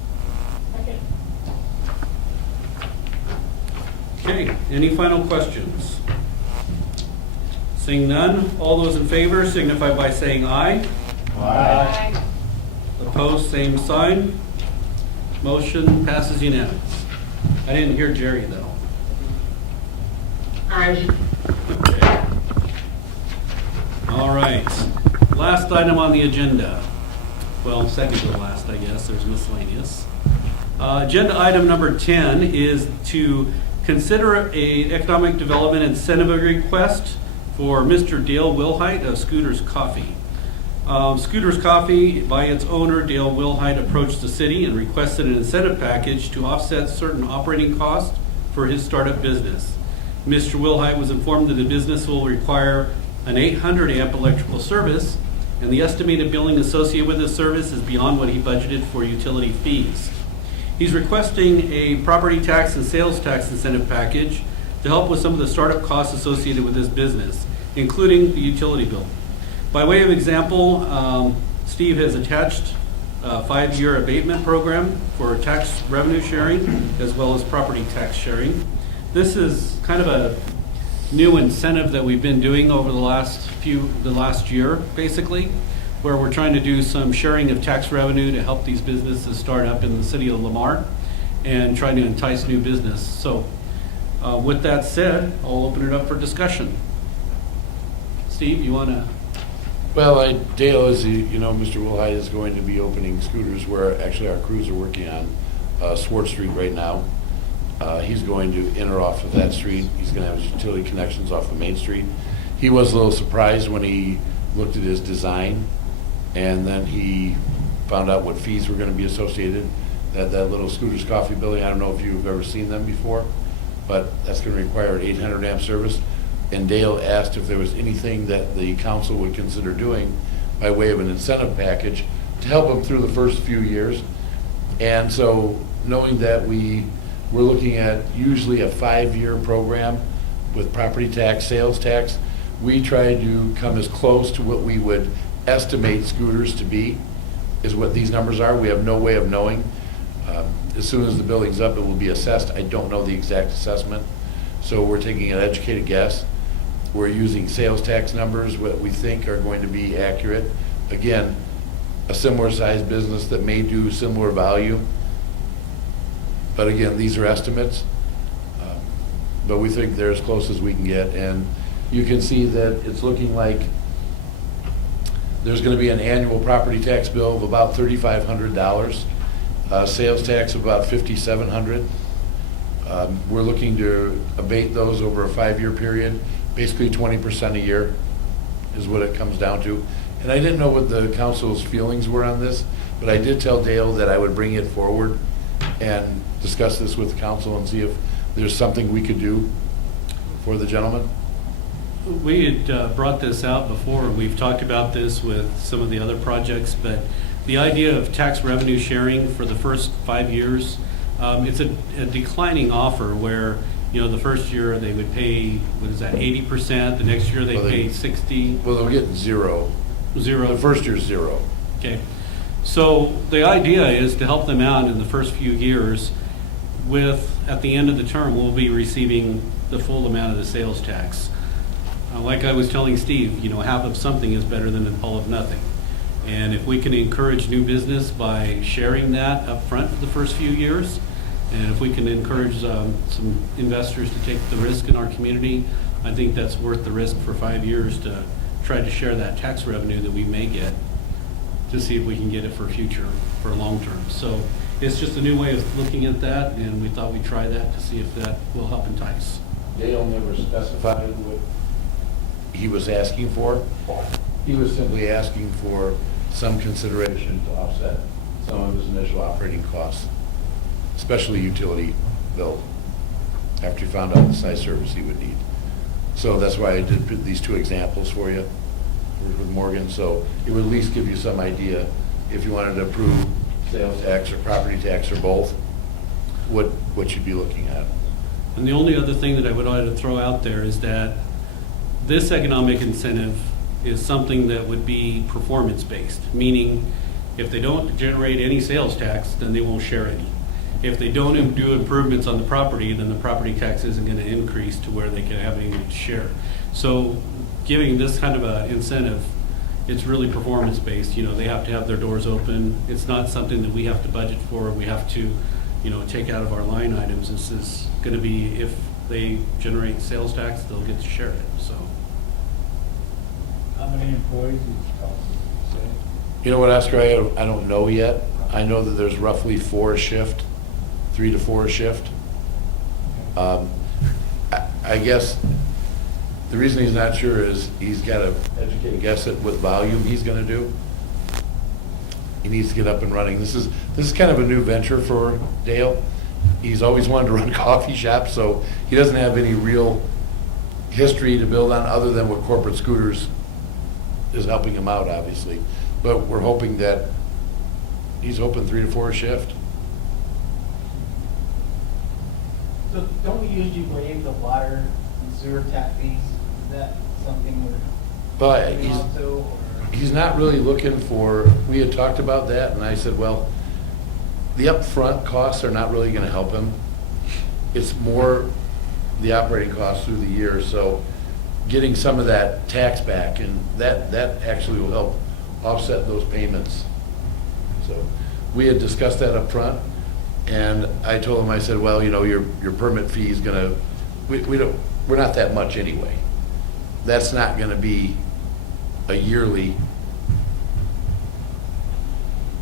Okay, any final questions? Seeing none, all those in favor signify by saying aye. Aye. Opposed, same sign. Motion passes unanimous. I didn't hear Jerry though. Aye. Okay. All right, last item on the agenda. Well, second to the last, I guess, there's miscellaneous. Agenda item number 10 is to consider an economic development incentive request for Mr. Dale Wilhite of Scooter's Coffee. Scooter's Coffee, by its owner, Dale Wilhite, approached the city and requested an incentive package to offset certain operating costs for his startup business. Mr. Wilhite was informed that the business will require an 800 amp electrical service, and the estimated billing associated with this service is beyond what he budgeted for utility fees. He's requesting a property tax and sales tax incentive package to help with some of the startup costs associated with this business, including the utility bill. By way of example, Steve has attached a 5-year abatement program for tax revenue sharing as well as property tax sharing. This is kind of a new incentive that we've been doing over the last year, basically, where we're trying to do some sharing of tax revenue to help these businesses start up in the city of Lamar and trying to entice new business. So with that said, I'll open it up for discussion. Steve, you want to? Well, Dale, as you know, Mr. Wilhite is going to be opening Scooters where actually our crews are working on Swartz Street right now. He's going to enter off of that street. He's going to have his utility connections off of Main Street. He was a little surprised when he looked at his design, and then he found out what fees were going to be associated. That little Scooter's Coffee building, I don't know if you've ever seen them before, but that's going to require an 800 amp service. And Dale asked if there was anything that the council would consider doing by way of an incentive package to help him through the first few years. And so knowing that we're looking at usually a 5-year program with property tax, sales tax, we try to come as close to what we would estimate scooters to be, is what these numbers are. We have no way of knowing. As soon as the building's up, it will be assessed. I don't know the exact assessment, so we're taking an educated guess. We're using sales tax numbers, what we think are going to be accurate. Again, a similar sized business that may do similar value. But again, these are estimates. But we think they're as close as we can get. And you can see that it's looking like there's going to be an annual property tax bill of about $3,500, sales tax of about $5,700. We're looking to abate those over a 5-year period. Basically 20% a year is what it comes down to. And I didn't know what the council's feelings were on this, but I did tell Dale that I would bring it forward and discuss this with the council and see if there's something we could do for the gentleman. We had brought this out before, and we've talked about this with some of the other projects, but the idea of tax revenue sharing for the first 5 years, it's a declining offer where, you know, the first year they would pay, what is that, 80%, the next year they pay 60. Well, they'll get zero. Zero. The first year's zero. Okay. So the idea is to help them out in the first few years with, at the end of the term, we'll be receiving the full amount of the sales tax. Like I was telling Steve, you know, half of something is better than all of nothing. And if we can encourage new business by sharing that up front for the first few years, and if we can encourage some investors to take the risk in our community, I think that's worth the risk for 5 years to try to share that tax revenue that we may get, to see if we can get it for future, for long term. So it's just a new way of looking at that, and we thought we'd try that to see if that will help entice. Dale never specified what he was asking for. He was simply asking for some consideration to offset some of his initial operating costs, especially utility bill, after he found out the size service he would need. So that's why I did put these 2 examples for you with Morgan, so it would at least give you some idea if you wanted to approve sales tax or property tax or both, what you'd be looking at. And the only other thing that I would like to throw out there is that This economic incentive is something that would be performance-based, meaning if they don't generate any sales tax, then they won't share any. If they don't do improvements on the property, then the property tax isn't going to increase to where they can have anything to share. So giving this kind of an incentive, it's really performance-based. You know, they have to have their doors open. It's not something that we have to budget for. We have to, you know, take out of our line items. This is going to be, if they generate sales tax, they'll get to share it, so. How many employees each council say? You know what, Oscar, I don't know yet. I know that there's roughly 4 a shift, 3 to 4 a shift. I guess the reason he's not sure is he's got to educate, guess at what volume he's going to do. He needs to get up and running. This is kind of a new venture for Dale. He's always wanted to run coffee shops, so he doesn't have any real history to build on other than what Corporate Scooters is helping him out, obviously. But we're hoping that he's open 3 to 4 a shift. So don't we usually waive the water and sewer tap fees? Is that something we're But doing also, or? he's not really looking for, we had talked about that, and I said, well, the upfront costs are not really going to help him. It's more the operating costs through the year, so getting some of that tax back, and that actually will help offset those payments. So we had discussed that up front, and I told him, I said, well, you know, your permit fee is gonna, we're not that much anyway. That's not gonna be a yearly,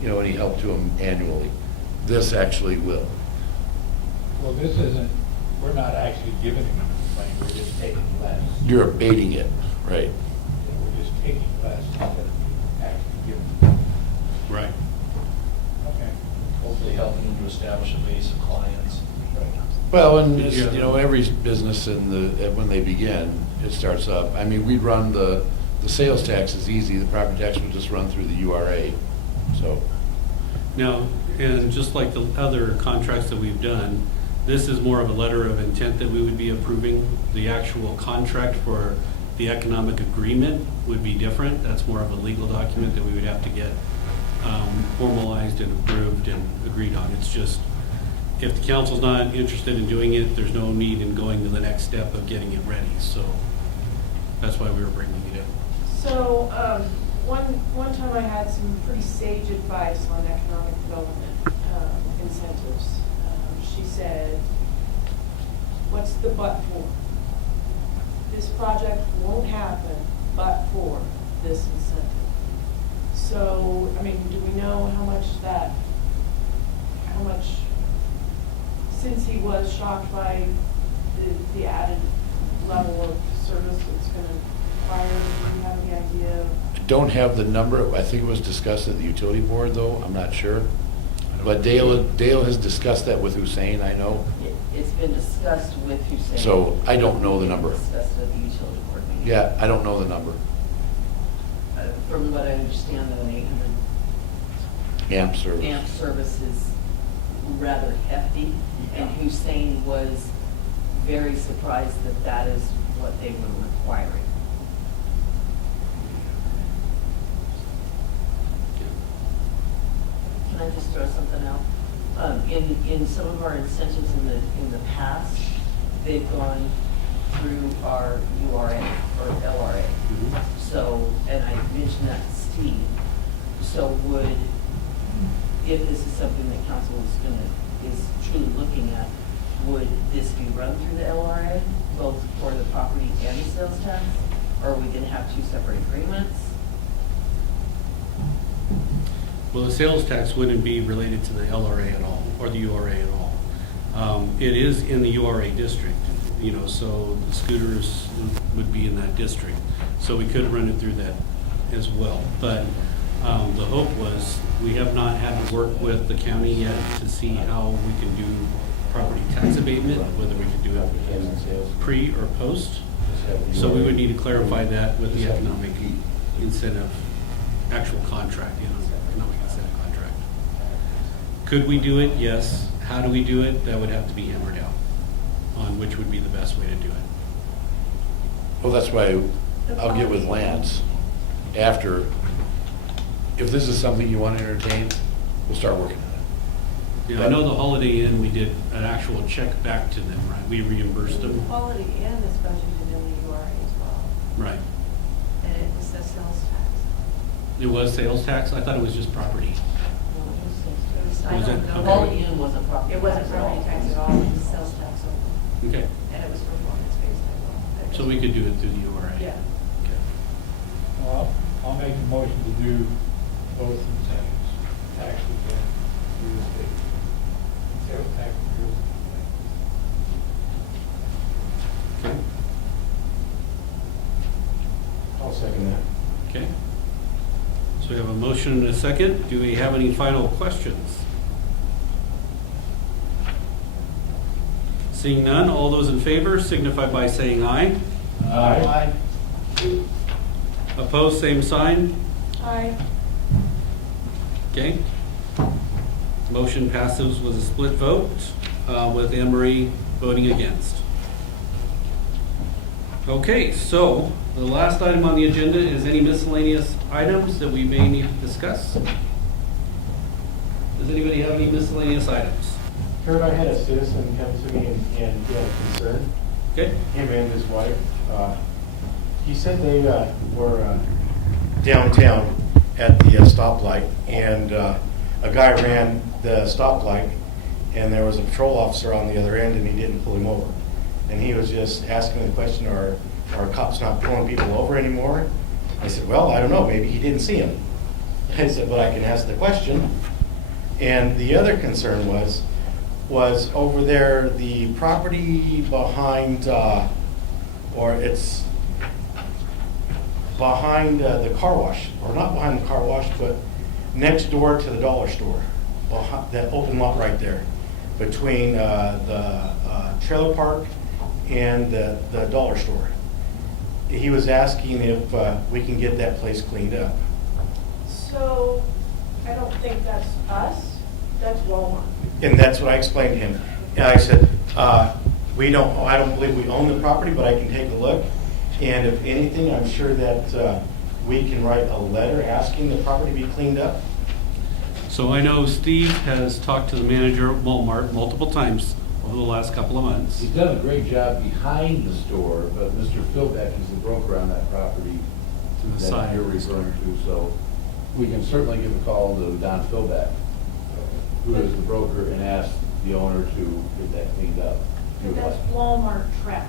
you know, any help to him annually. This actually will. Well, this isn't, we're not actually giving him money, we're just taking less. You're abating it, right? We're just taking less instead of actually giving. Right. Okay. Hopefully helping them to establish a base of clients. Well, and it's, you know, every business when they begin, it starts up. I mean, we'd run the sales tax is easy, the property tax would just run through the URA, so. Now, and just like the other contracts that we've done, this is more of a letter of intent that we would be approving. The actual contract for the economic agreement would be different. That's more of a legal document that we would have to get formalized and approved and agreed on. It's just, if the council's not interested in doing it, there's no need in going to the next step of getting it ready. So that's why we were bringing it in. So, one time I had some pretty sage advice on economic development incentives. She said, what's the but for? This project won't happen but for this incentive. So, I mean, do we know how much, since he was shocked by the added level of service it's going to require, do you have the idea? I don't have the number. I think it was discussed at the utility board, though. I'm not sure. But Dale has discussed that with Hussein, I know. It's been discussed with Hussein. So I don't know the number. Discussed at the utility board meeting. Yeah, I don't know the number. From what I understand, though, an 800 Amp service. amp service is rather hefty, and Hussein was very surprised that that is what they were requiring. Can I just throw something out? In some of our incentives in the past, they've gone through our URA or LRA. So, and I mentioned that to Steve. So if this is something that council is truly looking at, would this be run through the LRA, both for the property and the sales tax? Or are we gonna have 2 separate agreements? Well, the sales tax wouldn't be related to the LRA at all, or the URA at all. It is in the URA district, you know, so the scooters would be in that district. So we could run it through that as well. But the hope was, we have not had to work with the county yet to see how we can do property tax abatement, whether we can do it pre or post. So we would need to clarify that with the economic incentive, actual contract, you know, economic incentive contract. Could we do it? Yes. How do we do it? That would have to be hammered out on which would be the best way to do it. Well, that's why I'll get with Lance after. If this is something you want to entertain, we'll start working on it. Yeah, I know the Holiday Inn, we did an actual check back to them, right? We reimbursed them. Quality Inn is budgeted in the URA as well, Right. and it was the sales tax. It was sales tax? I thought it was just property. It was, I Was don't it? know. Okay. Quality Inn wasn't property. It wasn't tax at all. property tax at all, it was sales tax only, Okay. and it was performance-based as well. So we could do it through the URA? Yeah. Okay. Well, I'll make a motion to do both of the things, taxes and real estate. Sales tax and real estate. Okay. I'll second that. Okay. So we have a motion and a second. Do we have any final questions? Seeing none, all those in favor signify by saying aye. Aye. Opposed, same sign. Aye. Okay. Motion passes with a split vote, with Anne Marie voting against. Okay, so the last item on the agenda is any miscellaneous items that we may need to discuss. Does anybody have any miscellaneous items? Kurt, I had a citizen come to me and he had a concern, Okay? him and his wife. He said they were downtown at the stoplight, and a guy ran the stoplight, and there was a patrol officer on the other end, and he didn't pull him over. And he was just asking the question, are cops not pulling people over anymore? I said, well, I don't know, maybe he didn't see him. I said, but I can ask the question. And the other concern was over there, the property behind, or it's behind the car wash, or not behind the car wash, but next door to the dollar store, that open lot right there, between the trailer park and the dollar store. He was asking if we can get that place cleaned up. So, I don't think that's us, that's Walmart. And that's what I explained to him. And I said, I don't believe we own the property, but I can take a look. And if anything, I'm sure that we can write a letter asking the property to be cleaned up. So I know Steve has talked to the manager at Walmart multiple times over the last couple of months. He's done a great job behind the store, but Mr. Philbeck is the broker on that property To the that side. you're referring to, so we can certainly give a call to Don Philbeck, who is the broker, and ask the owner to get that cleaned up. But that's Walmart trash,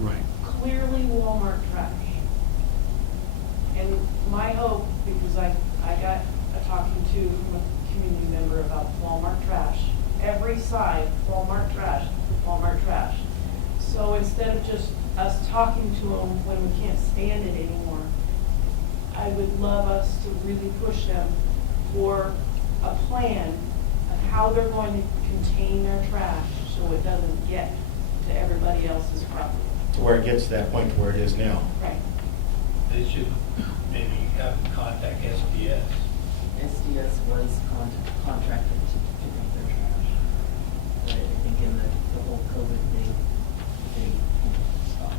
Right. clearly Walmart trash. And my hope, because I got a talking to from a community member about Walmart trash, every side, Walmart trash, Walmart trash. So instead of just us talking to them when we can't stand it anymore, I would love us to really push them for a plan of how they're going to contain their trash so it doesn't get to everybody else's property. To where it gets to that point to where it is now. Right. They should maybe have them contact SDS. SDS was contracted to pick up their trash. But I think in the whole COVID thing, they stopped.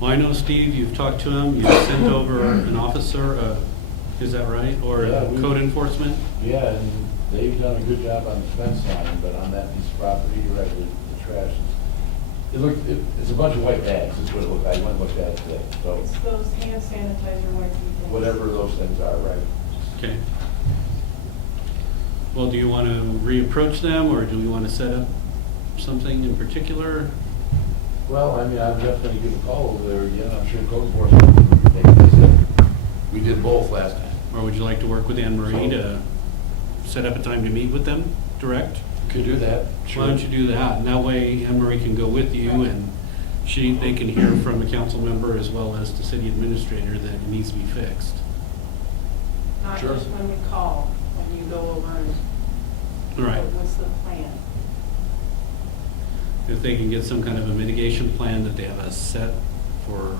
Well, I know, Steve, you've talked to him, you've sent over an officer, is that right? Or Yeah, we- code enforcement? Yeah, and they've done a good job on the fence line, but on that piece of property, you're right, the trash is, it's a bunch of white bags, is what it looked like. I went and looked at it today, so It's those hand sanitizer wipes and things. whatever those things are, right? Okay. Well, do you want to reapproach them, or do we want to set up something in particular? Well, I mean, I'm definitely give a call over there again. I'm sure code enforcement will take this in. We did both last time. Or would you like to work with Anne Marie to set up a time to meet with them direct? Could do that. Why don't you do that? And that way Anne Marie can go with you, and they can hear from a council member as well as the city administrator that it needs to be fixed. Not Sure. just when we call, when you go over and, Right. what's the plan? If they can get some kind of a mitigation plan that they have a set for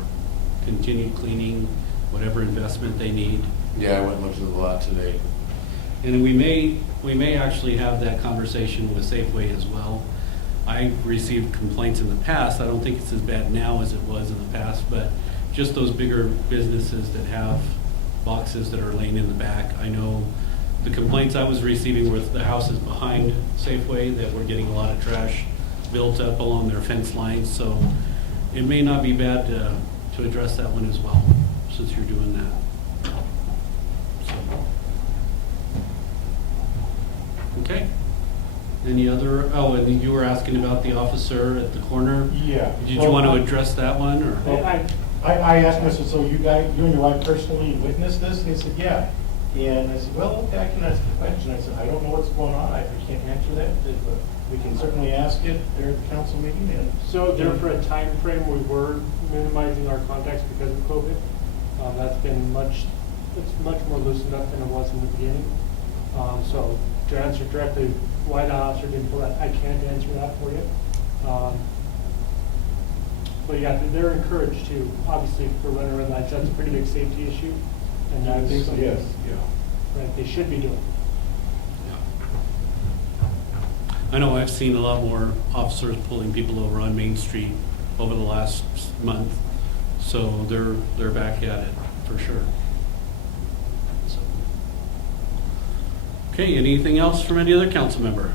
continued cleaning, whatever investment they need. Yeah, I went and looked at the lot today. And we may actually have that conversation with Safeway as well. I've received complaints in the past. I don't think it's as bad now as it was in the past, but just those bigger businesses that have boxes that are laying in the back. I know the complaints I was receiving were the houses behind Safeway that were getting a lot of trash built up along their fence lines, so it may not be bad to address that one as well, since you're doing that. So. Okay. Any other, oh, and you were asking about the officer at the corner? Yeah. Did you want to address that one, or? Well, I asked him, I said, so you and your wife personally witnessed this? And he said, yeah. And I said, well, okay, I can ask the question. I said, I don't know what's going on. I can't answer that, but we can certainly ask it there at the council meeting. And So there for a time frame, we were minimizing our contacts because of COVID. That's been it's much more loosened up than it was in the beginning. So to answer directly why the officer didn't pull that, I can't answer that for you. But yeah, they're encouraged to, obviously, for running red lights, that's a pretty big safety issue. And I think so, yes. Right, they should be doing. I know I've seen a lot more officers pulling people over on Main Street over the last month, so they're back at it for sure. So. Okay, anything else from any other council member?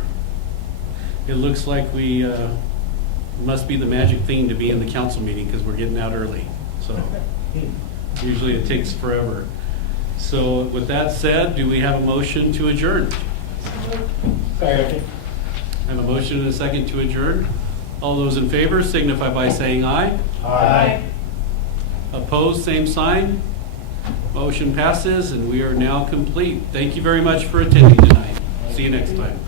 It looks like we must be the magic thing to be in the council meeting because we're getting out early. So usually it takes forever. So with that said, do we have a motion to adjourn? Sorry. I have a motion and a second to adjourn. All those in favor signify by saying aye. Aye. Opposed, same sign. Motion passes and we are now complete. Thank you very much for attending tonight. See you next time.